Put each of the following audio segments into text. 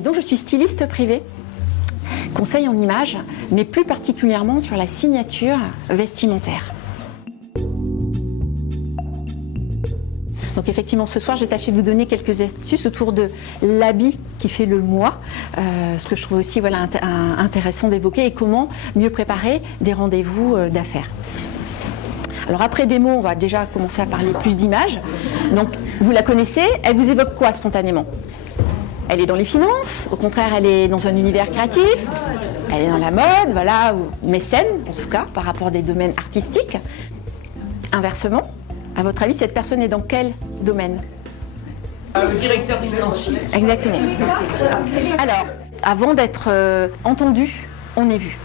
Et donc je suis styliste privée, conseil en images, mais plus particulièrement sur la signature vestimentaire. Donc effectivement, ce soir, j'ai tâché de vous donner quelques astuces autour de l'habit qui fait le moi, ce que je trouve aussi voilà, intéressant d'évoquer, et comment mieux préparer des rendez-vous d'affaires. Alors après des mots, on va déjà commencer à parler plus d'images. Donc vous la connaissez, elle vous évoque quoi spontanément? Elle est dans les finances, au contraire elle est dans un univers créatif, elle est dans la mode, voilà, ou mécène en tout cas, par rapport à des domaines artistiques. Inversement, à votre avis, cette personne est dans quel domaine? Le directeur financier. Exactement. Alors, avant d'être entendu, on est vu.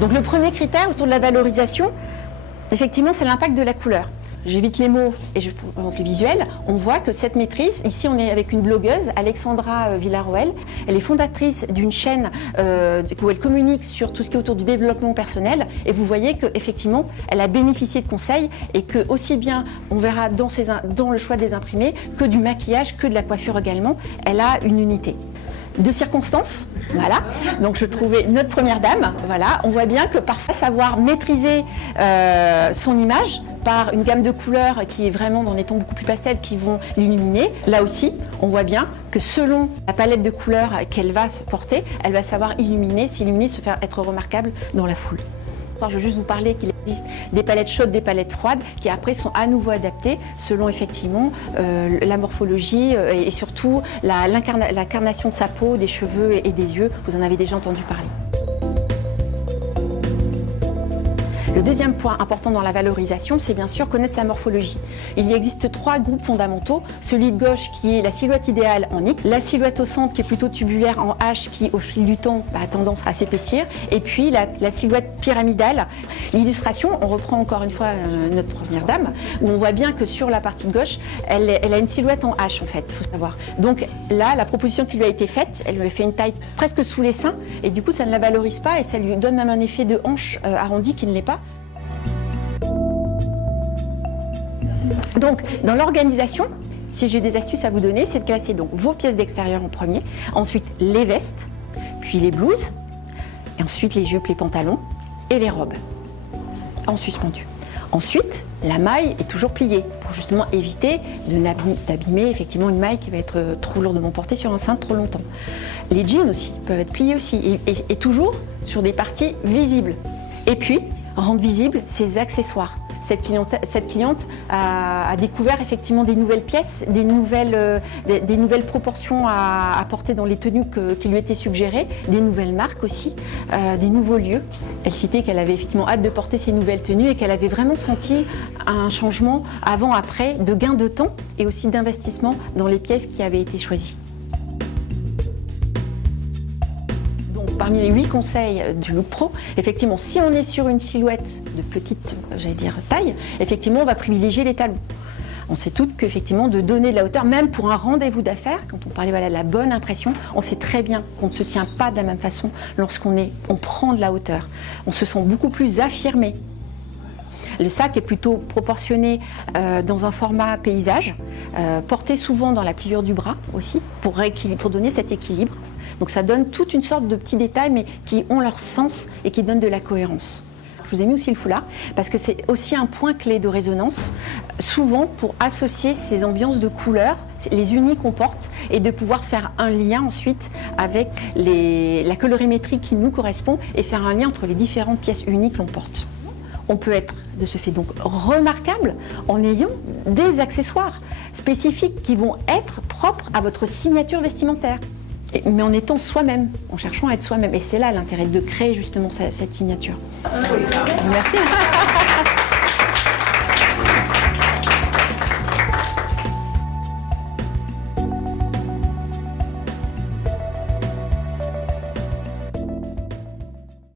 Donc le premier critère autour de la valorisation, effectivement, c'est l'impact de la couleur. J'évite les mots et je montre le visuel. On voit que cette maîtrise, ici on est avec une blogueuse, Alexandra Villarroel. Elle est fondatrice d'une chaîne où elle communique sur tout ce qui est autour du développement personnel. Et vous voyez qu'effectivement, elle a bénéficié de conseils et que aussi bien, on verra dans le choix des imprimés, que du maquillage, que de la coiffure également, elle a une unité. De circonstances, voilà. Donc je trouvais notre première dame, voilà. On voit bien que parfois savoir maîtriser son image par une gamme de couleurs qui est vraiment dans des tons beaucoup plus pastels qui vont l'illuminer. Là aussi, on voit bien que selon la palette de couleurs qu'elle va porter, elle va savoir s'illuminer, se faire être remarquable dans la foule. Je veux juste vous parler qu'il existe des palettes chaudes, des palettes froides qui après sont à nouveau adaptées selon effectivement la morphologie et surtout l'incarnation de sa peau, des cheveux et des yeux. Vous en avez déjà entendu parler. Le deuxième point important dans la valorisation, c'est bien sûr connaître sa morphologie. Il y existe 3 groupes fondamentaux. Celui de gauche qui est la silhouette idéale en X, la silhouette au centre qui est plutôt tubulaire en H qui au fil du temps a tendance à s'épaissir, et puis la silhouette pyramidale. L'illustration, on reprend encore une fois notre première dame, où on voit bien que sur la partie de gauche, elle a une silhouette en H en fait, il faut savoir. Donc là, la proposition qui lui a été faite, elle lui a fait une taille presque sous les seins, et du coup ça ne la valorise pas et ça lui donne même un effet de hanche arrondi qui ne l'est pas. Donc, dans l'organisation, si j'ai des astuces à vous donner, c'est de classer donc vos pièces d'extérieur en premier, ensuite les vestes, puis les blouses, et ensuite les jupes, les pantalons et les robes en suspendu. Ensuite, la maille est toujours pliée pour justement éviter d'abîmer effectivement une maille qui va être trop lourdement portée sur un cintre trop longtemps. Les jeans aussi peuvent être pliés aussi et toujours sur des parties visibles. Et puis, rendre visibles ses accessoires. Cette cliente a découvert effectivement des nouvelles pièces, des nouvelles proportions à porter dans les tenues qui lui étaient suggérées, des nouvelles marques aussi, des nouveaux lieux. Elle citait qu'elle avait effectivement hâte de porter ces nouvelles tenues et qu'elle avait vraiment senti un changement avant-après de gain de temps et aussi d'investissement dans les pièces qui avaient été choisies. Parmi les 8 conseils du look pro, effectivement, si on est sur une silhouette de petite, j'allais dire, taille, effectivement, on va privilégier les talons. On sait toutes qu'effectivement, de donner de la hauteur, même pour un rendez-vous d'affaires, quand on parlait voilà, de la bonne impression, on sait très bien qu'on ne se tient pas de la même façon lorsqu'on prend de la hauteur. On se sent beaucoup plus affirmé. Le sac est plutôt proportionné dans un format paysage, porté souvent dans la pliure du bras aussi, pour donner cet équilibre. Donc ça donne toute une sorte de petits détails, mais qui ont leur sens et qui donnent de la cohérence. Je vous ai mis aussi le foulard, parce que c'est aussi un point clé de résonance, souvent pour associer ces ambiances de couleurs, les unis qu'on porte, et de pouvoir faire un lien ensuite avec la colorimétrie qui nous correspond, et faire un lien entre les différentes pièces unies que l'on porte. On peut être de ce fait donc remarquable en ayant des accessoires spécifiques qui vont être propres à votre signature vestimentaire. Mais en étant soi-même, en cherchant à être soi-même. Et c'est là l'intérêt de créer justement cette signature. Merci.